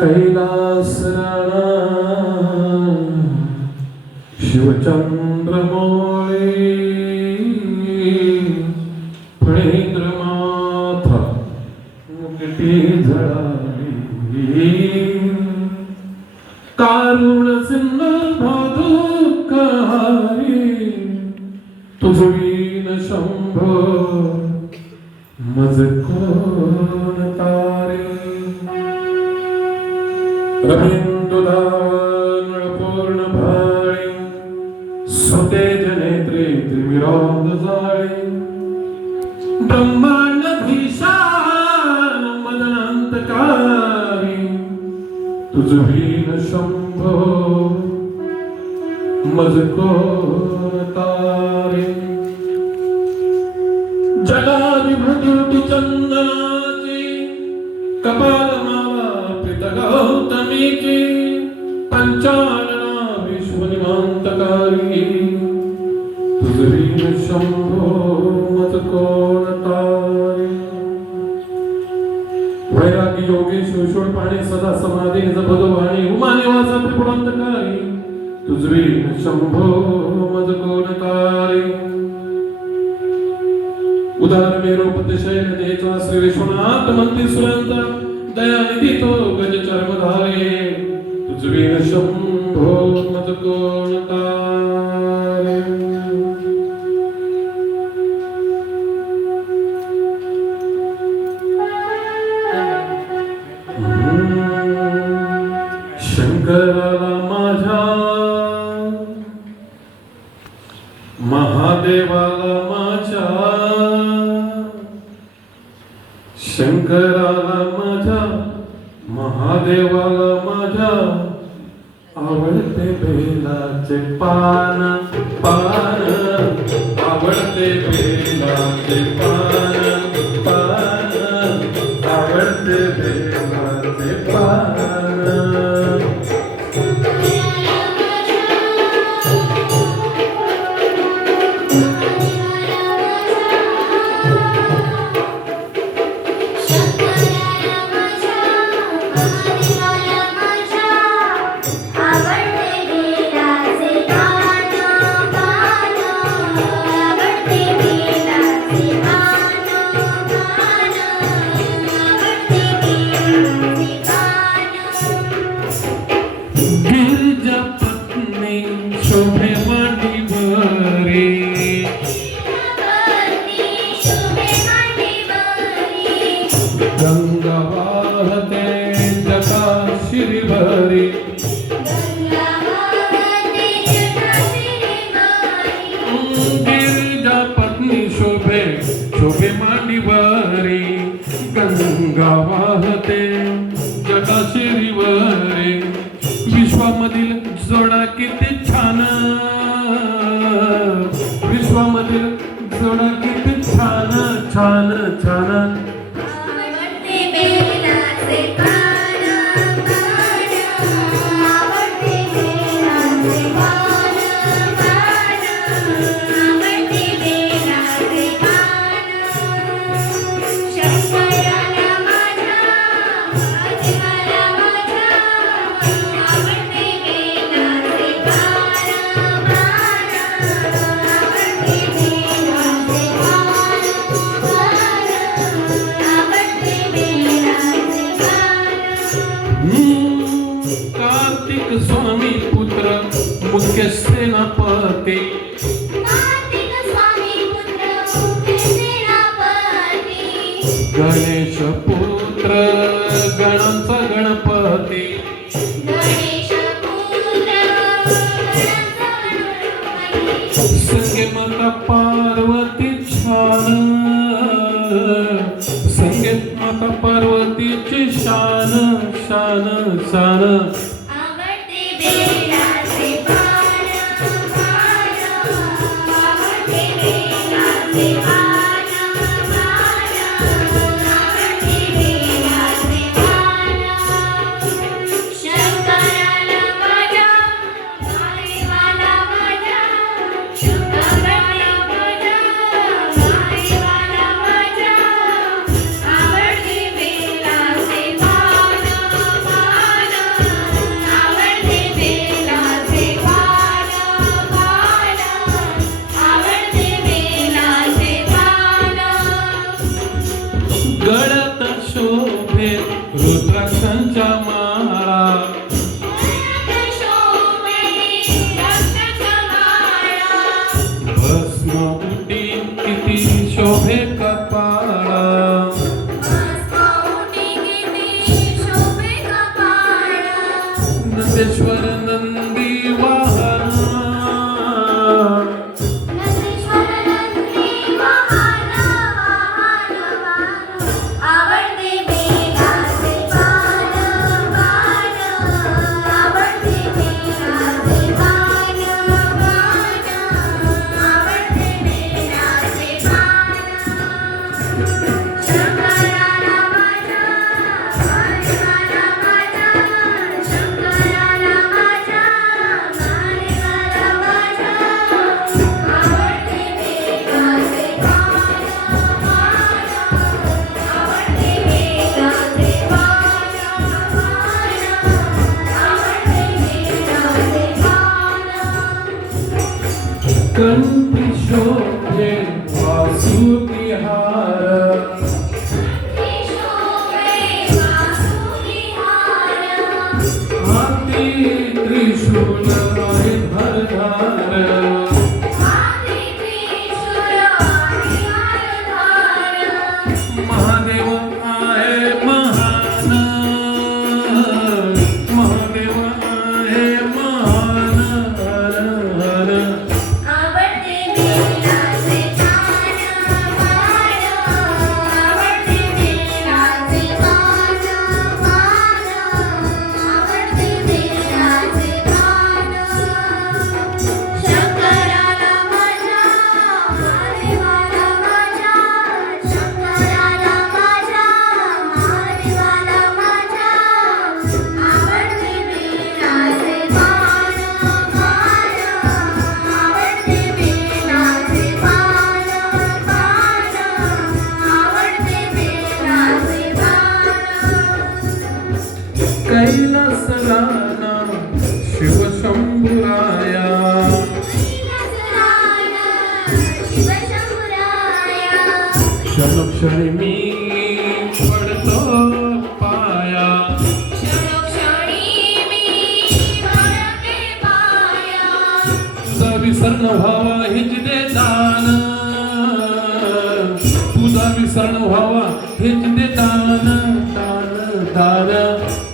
कैलास राणा शिवचंद्रमौळी फणींद्रनाथ मुकुटी झळाळी कारुण सिंधू भादुकहारी तुझवीन शंभो मज कोण तारे रवींद्रदान पूर्ण भाळी सुतेज नेत्रे त्रिविराग जाळी ब्रह्मांडधीशान मदनांतकारी तुझवीन शंभो मज कोण तारे जलाधिपती चंदनाची कपाल माला पित गौतमीची पंचानना विश्वनिमांतकारी तुझवीन शंभो मज कोण तारे वैरागी योगेश विश्वड पाणी सदा समाधी जपदवाणी उमानिवासा त्रिपुरांतकारी तुझवीन शंभो मज कोण तारे उदार मेरोपति शैल देचा श्री विश्वनाथ मंत्री सुरंता दयानिधी तो गज चर्मधारे तुझवीन शंभो मज कोण तारे शंकराला माझ्या महादेवाला माझ्या शंकराला माझ्या महादेवाला माझ्या आवडते बेलाचे पान पान आवडते बेलाचे पान पान आवडते बेलाचे पान शोभे मांडीवरी गंगा वाहते जटाशिरीवरी गिरिजा पत्नी शोभे शोभे मांडीवरी गंगा वाहते जटाशिरीवरी विश्वामधील जोडा किती छान विश्वामधील जोडा किती छान छान छान आवडते बेलाचे पान पान आवडते बेलाचे पान पान आवडते बेलाचे पान शंकराला माझ्या महादेवाला माझ्या आवडते बेलाचे पान पान आवडते बेलाचे पान आवडते बेलाचे पान कार्तिक स्वामी पुत्र मुख्य सेनापती कार्तिक स्वामी पुत्र मुख्य सेनापती गणेश पुत्र गणांचा गणपती गणेश पुत्र गणांचा गणपती संगे माता पार्वती छान संगे माता पार्वतीची शान शान शान आवडते बेलाचे पान पान आवडते बेलाचे पान पान आवडते बेलाचे पान शंकराला माझ्या महादेवाला माझ्या शंकराला माझ्या महादेवाला माझ्या आवडते बेलाचे पान पान द्राक्षांच्या माळा भस्म उटी किती शोभे कपाळा नंदेश्वर नंदी वाहना कंठी शोभे वासुकी हार हाती त्रिशूल आहे भरधार महादेव आहे महान महादेव आहे महान कैलासला शिव शंभुराया क्षणक्षणी मी पडतो पाया तुझा विसरण व्हावा हेच दे दान तुझा विसरण व्हावा हेच दे दान दान दान